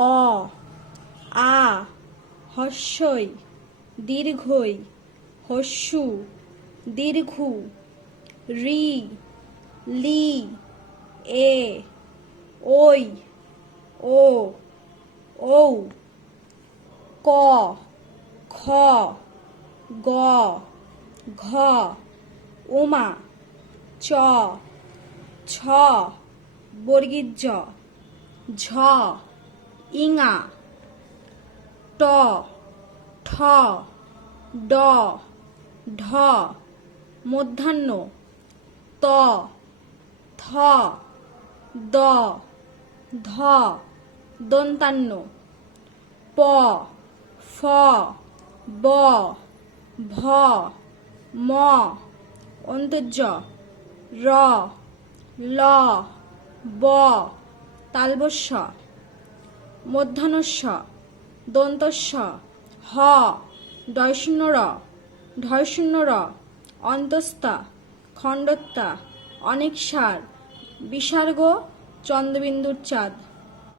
অ আ হস্যই দীর্ঘই হস্যু দীর্ঘু রি লি এ ওই ও ঔ ক খ গ ঘ উমা চ ছ বর্গীর জ ঝ ইঙা ট ঠ ড ঢ মধ্যাহ্ন ত থ দ ধ দন্তান্ন প ফ ব ভ ম অন্তর্জ র ল ব তালবস্য মধ্যাহ্নস্য দন্তস্য হ ডয়শূন্য র ঢয়শূন্য র অন্তস্থা খণ্ডত্যা অনেকসার বিসর্গ চন্দ্রবিন্দুর চাঁদ।